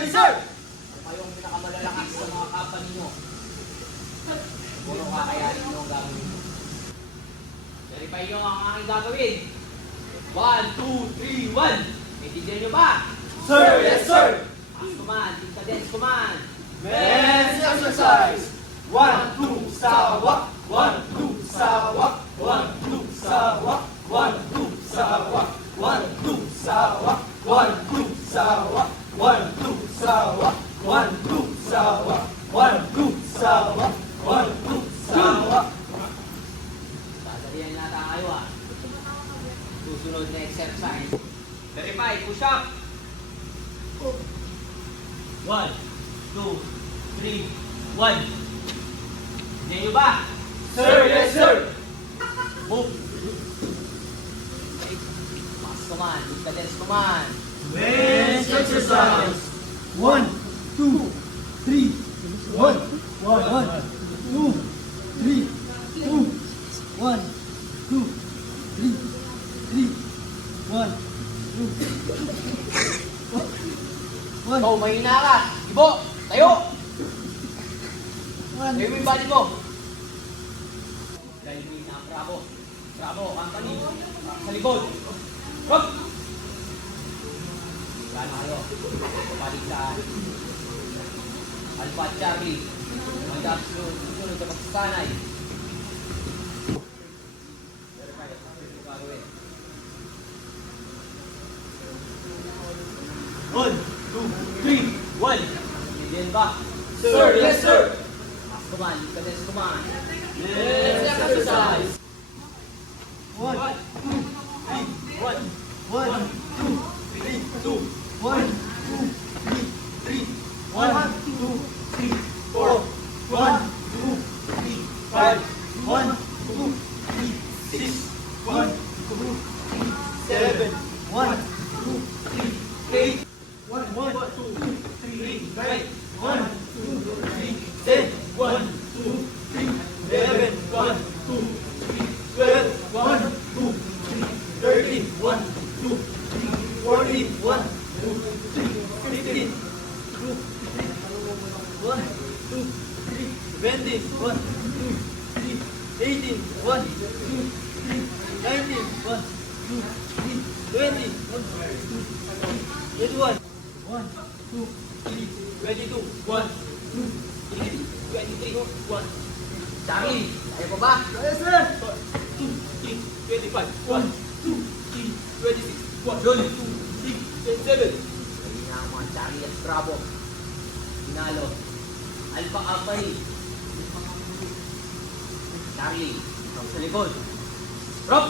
Charlie, sir! Ano kayong pinakamalalakas sa mga kapwa ninyo? Puro kakayanin nyo ang gagawin nyo. Verify nyo ang aking gagawin. 1, 2, 3, 1. May tignan nyo ba? Sir, yes, sir! Pass command, cadence command. Men's exercise! 1, 2, sawak! 1, 2, sawak! 1, 2, sawak! 1, 2, sawak! 1, 2, sawak! 1, 2, sawak! 1, 2, sawak! 1, 2, sawak! 1, 2, sawak! 1, 2, sawak! Dadalihan natin kayo ah. Susunod na exercise. Verify, push up. 1, 2, 3, 1. Tignan nyo ba? Sir, yes, sir! Move. Pass command, cadence command. Men's exercise! 1, 2, 3, 1, 1, 2, 3, 2, 1, 2, 3, 3, 1, 2, 1. Ikaw, mahina ka. Ibo, tayo. Tayo mo yung body mo. Dahil mahina, bravo. Bravo, company. Sa likod. Rock. Gano'n kayo. Paligtaan. Alpha at Charlie. Magdap susunod sa pagsasanay. Pero kaya, ito gagawin. 1, 2, 3. 1. Hindi ba? Sir, yes, sir! Pass command, cadence command. Men's exercise! 1, 2, 3, 1, 1, 2, 3, 2, 1, 2, 3, 3, 1, 2, 3, 4, 1, 2, 3, 5, 1, 2, 3, 6, 1, 2, 3, 7, 1, 2, 3, 8, 1, 2, 3, 9, 1, 2, 3, 10, 1, 2, 3, 11, 1, 2, 3, 12, 1, 2, 3, 13, 1, 2, 3, 14, 1, 2, 3, 15, 2, 3, 1, 2, 3, 20, 1, 2, 3, 18, 1, 2, 3, 19, 1, 2, 3, 20, 1, 2, 3, 21, 1, 2, 3, 22, 1, 2, 3, 23, 1, Charlie, tayo pa ba? yes, sir! 2, 3, 25, 1, 2, 3, 26, 1, 2, 3, 27. Hindi na ang mga Charlie at Bravo. Pinalo. Alpha Company. Charlie, ikaw sa likod. Drop!